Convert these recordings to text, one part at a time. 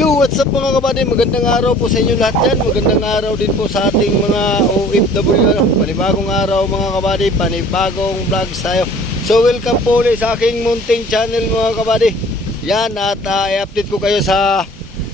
Yo, what's up mga kabady? Magandang araw po sa inyo lahat dyan. Magandang araw din po sa ating mga OFW. Panibagong araw mga kabady, panibagong vlogs tayo. So welcome po ulit sa aking munting channel mga kabady. Yan, at i-update ko kayo sa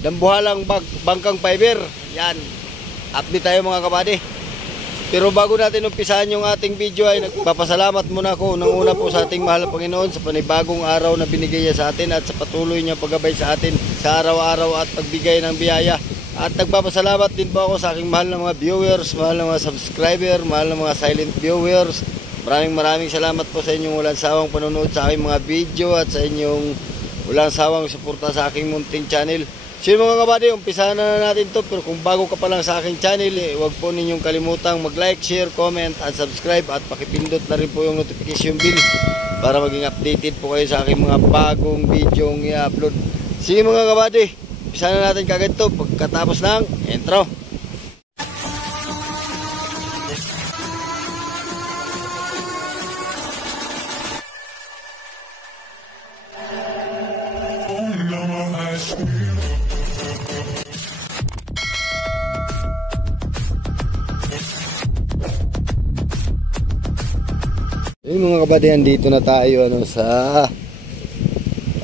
Dambuhalang Bangkang Fiber. Yan, update tayo mga kabady. Pero bago natin umpisahan yung ating video ay nagpapasalamat muna ako ng una po sa ating mahal na Panginoon sa panibagong araw na binigay niya sa atin at sa patuloy niya paggabay sa atin sa araw-araw at pagbigay ng biyaya. At nagpapasalamat din po ako sa aking mahal na mga viewers, mahal na mga subscriber, mahal na mga silent viewers. Maraming salamat po sa inyong walang sawang panonood sa aking mga video at sa inyong walang sawang suporta sa aking munting channel. So mga kabady, umpisahan na natin to. Pero kung bago ka pa lang sa aking channel, huwag po ninyong kalimutang mag-like, share, comment, and subscribe. At pakipindot na rin po yung notification bell para maging updated po kayo sa aking mga bagong video i-upload. Sige mga kabady, umpisahan na natin kagad to pagkatapos ng intro. Yung mga kabadihan, dito na tayo sa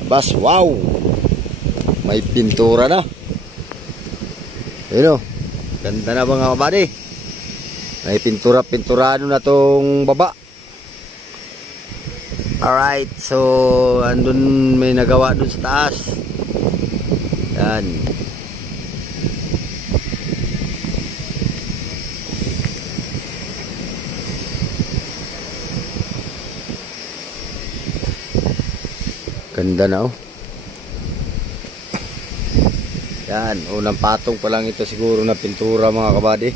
labas. Wow, may pintura na. Ayun o, ganda na mga kabady. May pinturado na tong baba. Alright, so andun may nagawa dun sa taas. Yan. Ganda na oh. Yan, unang patong pa lang ito siguro na pintura mga kabady.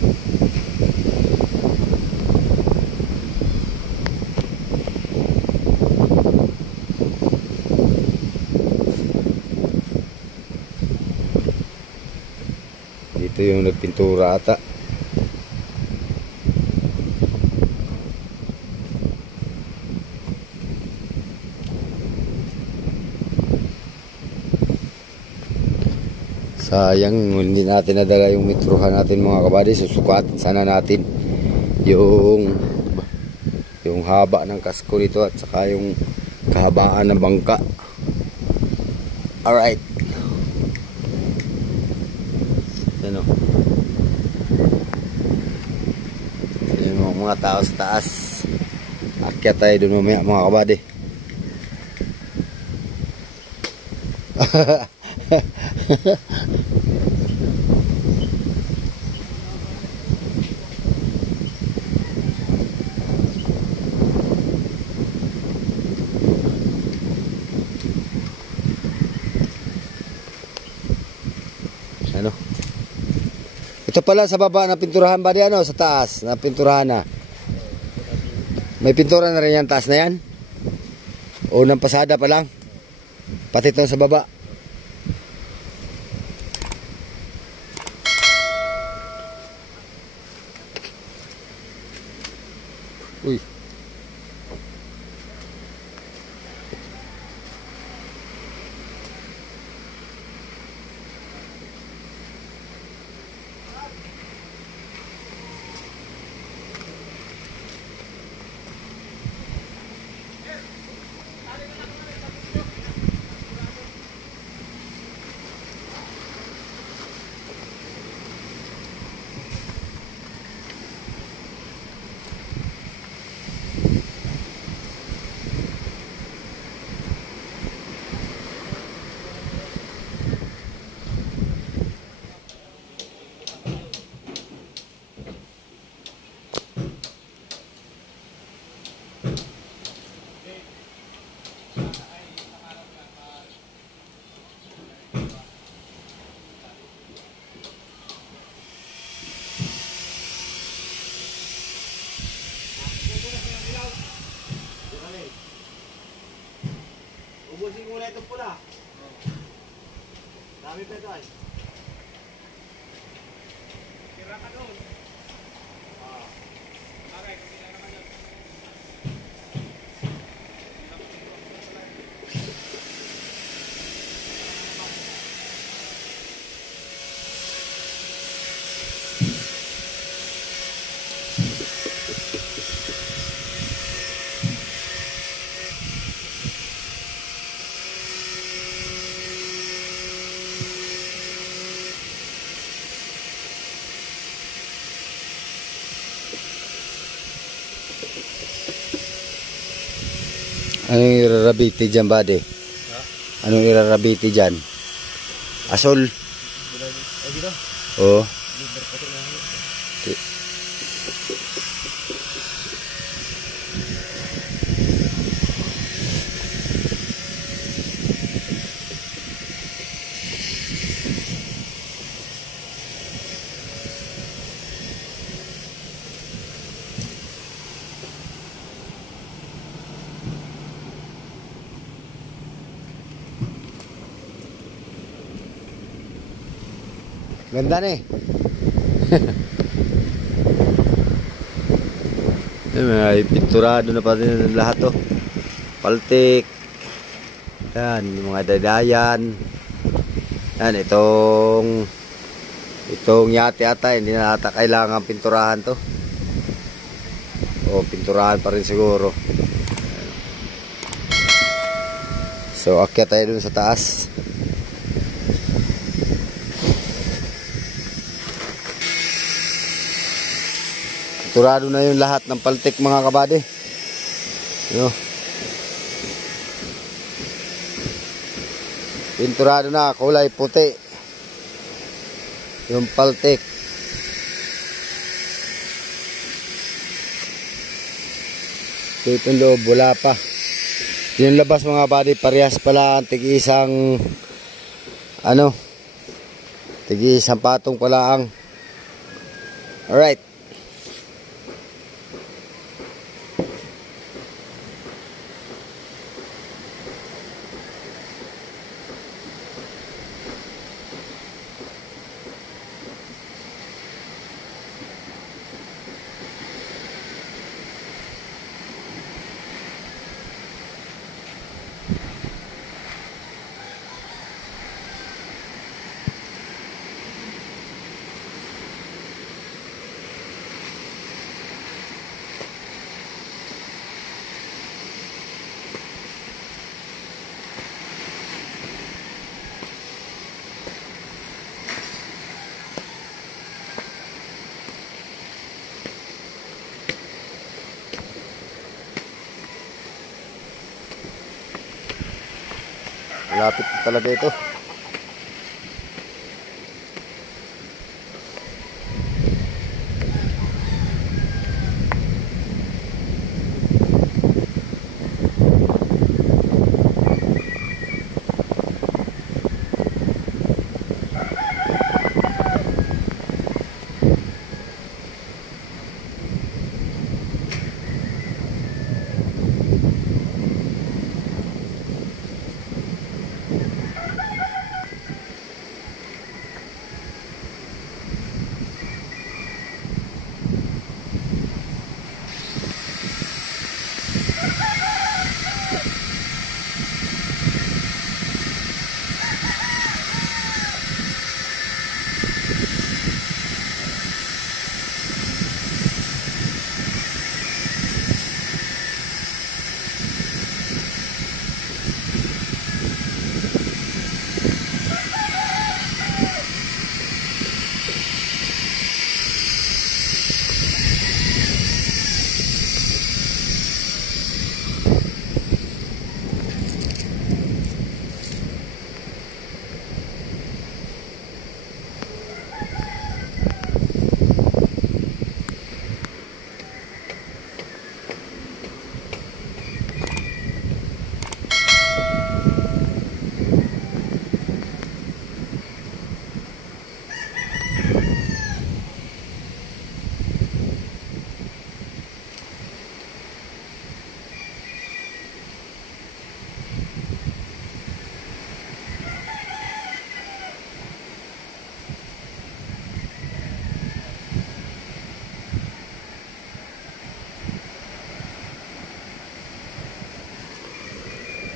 Dito yung nagpintura ata. Sayang hindi natin nadala yung metruhan natin mga kabady. Susukat sana natin yung haba ng kasko nito at saka yung kahabaan ng bangka. Alright, yan o. Yung mga tao sa taas, akyat tayo dun mamaya mga kabady. Ano? Ito pala sa baba na pinturahan ba di ano? Sa taas na pinturahan na. May pintura na rin yan taas na yan? O ng pasada pa lang? Pati ito sa baba. Uy. Ubusin muna itong pula. Dami pa ito ay. Tira ka doon. Okay, kumila naman yun. Anong irarabiti dyan, buddy? Ha? Anong irarabiti dyan? Asol? Ay, dito? Oo. Ganda na eh. May pinturado na pati ng lahat to. Paltik. Yan, yung mga dadayan. Yan, itong yate ata, hindi na ata kailangan pinturahan to. O, pinturahan pa rin siguro. So, akyat tayo dun sa taas. Pinturado na yung lahat ng paltik mga kabady. Yo. Pinturado na, kulay puti. Yung paltik. So itong loob, wala pa. Yung labas mga kabady, parehas pala ang tig-isang tig-isang patong pala ang. Alright. Lapit talaga ito.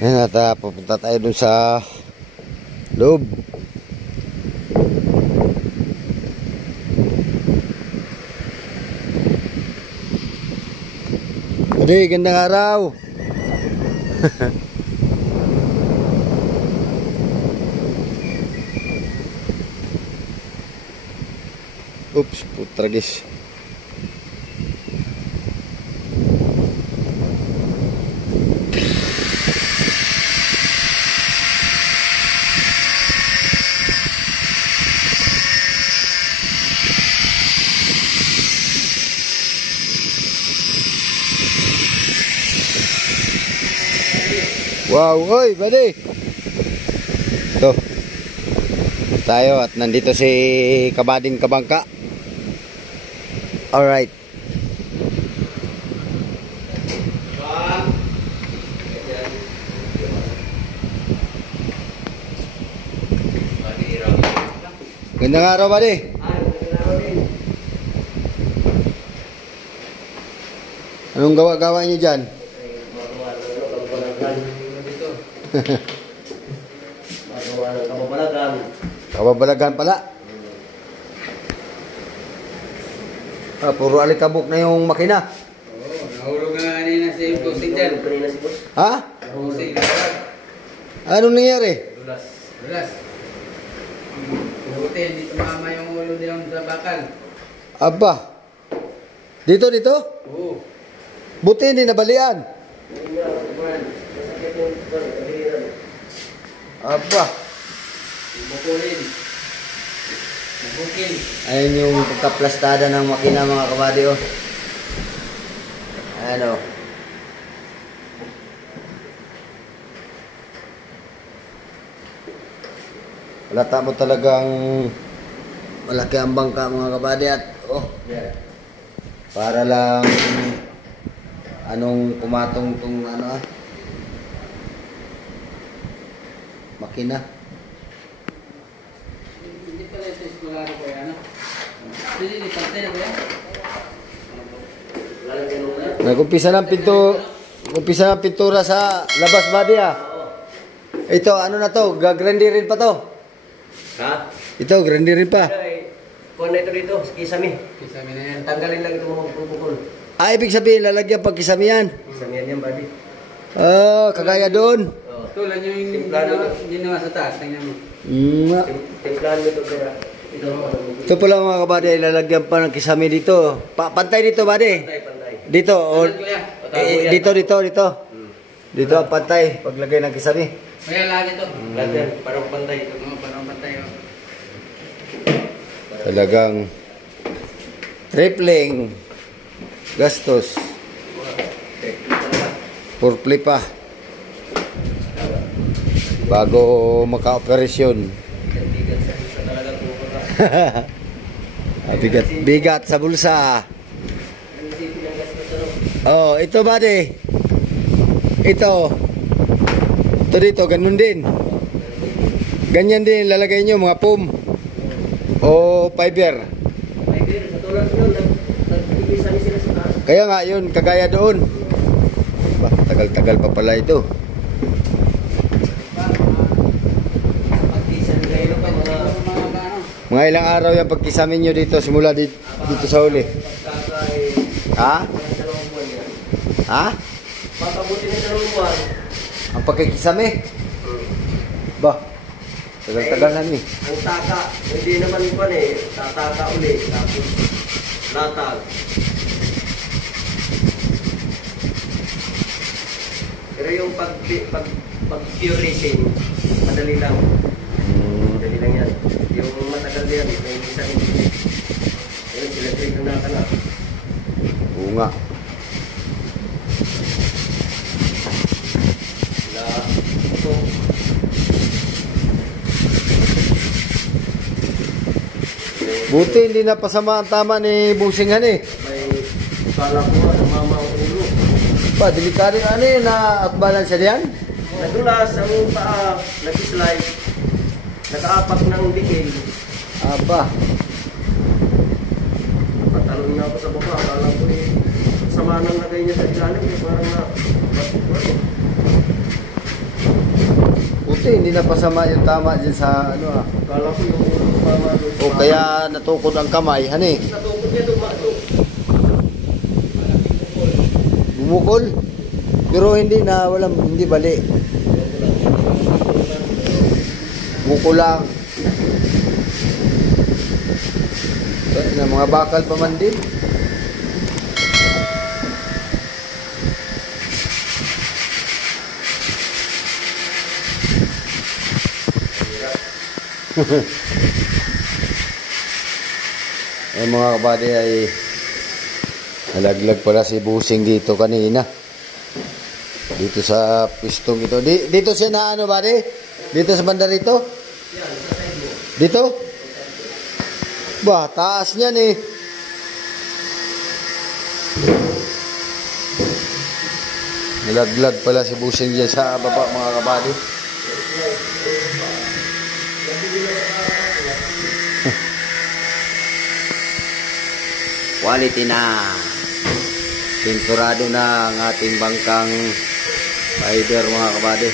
Ayan at pupunta tayo dun sa loob. Adi, gandang araw. Oops, putragis. Wow, oy, buddy. Ito. Tayo at nandito si Kabading Kabangka. Alright. Gandang araw, buddy. Anong gawa-gawa niyo dyan? Kababalagan pala. Puro alikabok na yung makina. Oo, nahulog nga kanina si Bossing dyan. Ha? Bossing. Anong nangyari? Dulas. Buti, hindi tumama yung ulo nilang sa bakal. Aba. Dito? Oo. Buti hindi nabalian. Aba. Bukil. Ayun yung pagkaplastada ng makina, mga kabady, oh. Ano? Halata mo talagang malaki ang bangka, mga kabady, at oh. Para lang anong pumatong tong ano makina. Hindi pala ito eskularo ko yan, ano? Hindi, pantay na ba yan? Nag-umpisa ng pintura sa labas, buddy, ah. Ito, ano na to? Gagrandirin pa to. Ha? Ito, grandirin pa. Kuha na ito dito, kisame. Kisame na yan. Tanggalin lang ito mga pupukol. Ibig sabihin, lalagyan pag kisame yan. Kisame yan buddy. Kagaya doon. Oo. Tulan yung ginawa sa taas. Tingnan mo. Timplahan mo ito kaya. Ito pala, mga kabady, lalagyan pa ng kisame dito. Pantay dito, buddy. Pantay. Dito, dito. Dito ang Hmm. pantay, paglagay ng kisame. Kaya lagi ito. Lahat yan, parang pantay ito. Oo, parang pantay. Talagang tripling gastos. Purple pa bago maka-operasyon. Bigat sa bulsa. Oh, ito buddy. Ito dito, ganun din. Ganyan din lalagay nyo, mga pum o fiber. Sa tulad nyo, nag-ibisani sila sa taas. Kaya nga yun, kagaya doon. Bah, tagal-tagal pa pala ito. Pag-isan kayo pa mga Mga ilang araw yung pagkisamin nyo dito, simula dito sa uli. pagkakay. Ha? Dalawang buwan yan. Ha? Pagkabuti ng 2 buwan. Ang pagkikisami? Bah, tagal-tagal na ni. Ang taka, hindi naman buwan tataka uli. Tapos latag. Pero yung pag-curation, madali lang. Madali lang yan. Yung matagal yan, may isang hindi. Ayun, sila trade na ka na. Oo nga. Sila, ito. Buti hindi napasama ang tama ni Busingan eh. May kala ko mama ang ulo. Pa, delikado ano yun, na-outbalance siya diyan? Nadulas ang paa, nag-slide. Nakaapak ng bigay. Aba, Patalon nga ako sa baba. Akala ko sama nang lagay niya sa ilalim. Parang na, buti hindi napasama yung tama dyan sa ano ah. akala ko yung ulo ko mama doon. O kaya natukod ang kamay, hani? Natukod niya dumato. Bumukol. Pero hindi na, hindi bali. Bumukol lang. Na mga bakal pa man din. Eh mga kabady ay nalaglag pala si Busing dito kanina. Dito sa pistong ito. Dito siya na ano ba Dito sa banda rito? Dito? Bah, taas niyan eh. Nilaglag pala si busing dyan sa baba mga kabady. Quality na. Pinturado na ang ating bangkang fiber mga kabady.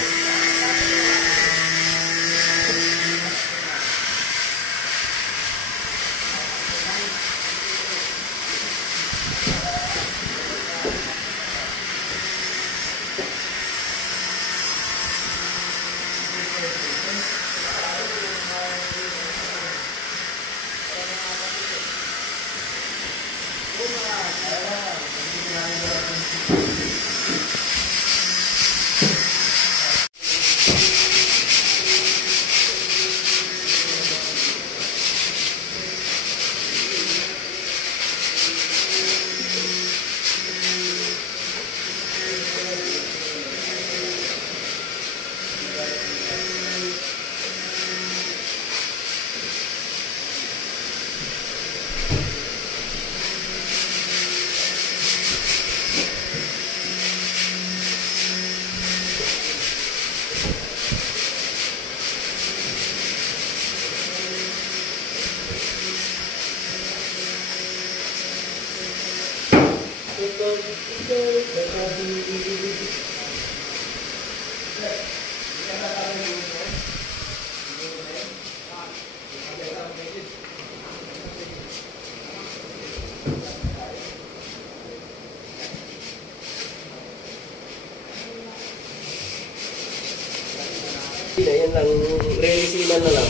Yan lang, relisiman na lang.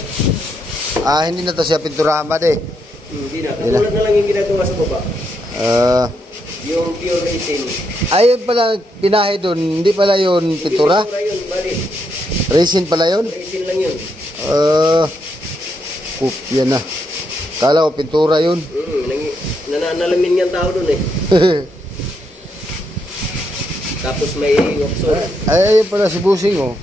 Hindi na to siya pinturahan ba Hindi na. Katulad na lang yung ginagawa sa baba. Yung pure resin. Ayun pala binahe doon, hindi pala yun pintura? Pintura yun, bali. Resin pala yun? Resin lang yun. Yan na. Kala ko pintura yun. Nananalamin nga tao doon eh. Tapos may wakson. Ayun pala si busing oh.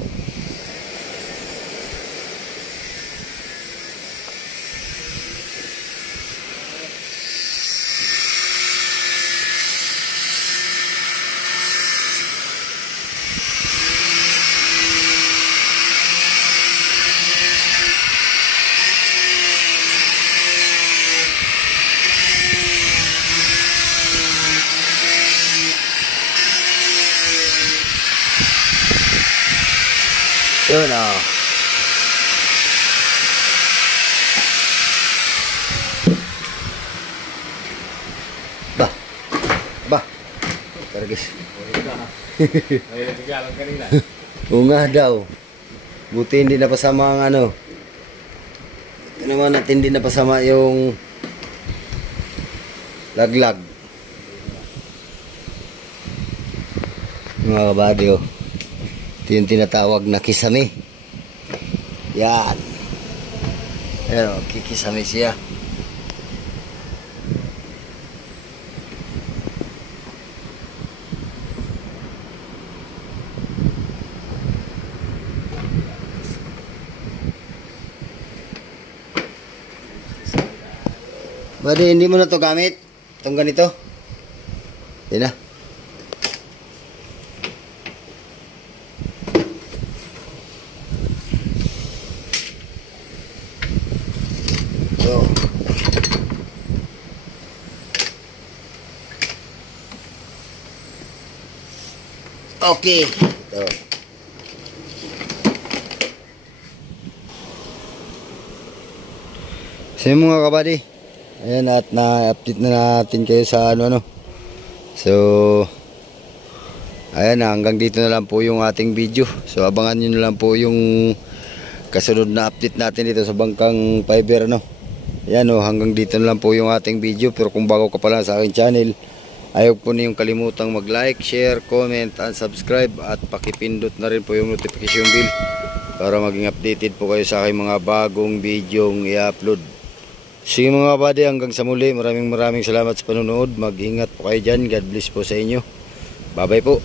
Yun oh. Bah. Karagis. Oo nga daw. Buti hindi napasama ang ano. Ito naman at hindi napasama yung laglag. Mga kabady oh. Ito yung tinatawag na kisame. Yan. Ayan o, kikisame siya. Badi, hindi mo na to gamit? Itong ganito? Yan na. Okay. So. So mga kabady, ayan at na-update na natin kayo sa ano. So ayan na, hanggang dito na lang po yung ating video. So abangan nyo na lang po yung kasunod na update natin dito sa bangkang fiber Ayan hanggang dito na lang po yung ating video. Pero kung bago ka pa lang sa aking channel, ayaw po na yung kalimutang mag-like, share, comment, and subscribe. At pakipindot na rin po yung notification bell para maging updated po kayo sa aking mga bagong videong i-upload. Sige mga kabady, hanggang sa muli. Maraming salamat sa panonood. Mag-ingat po kayo dyan. God bless po sa inyo. Bye bye po.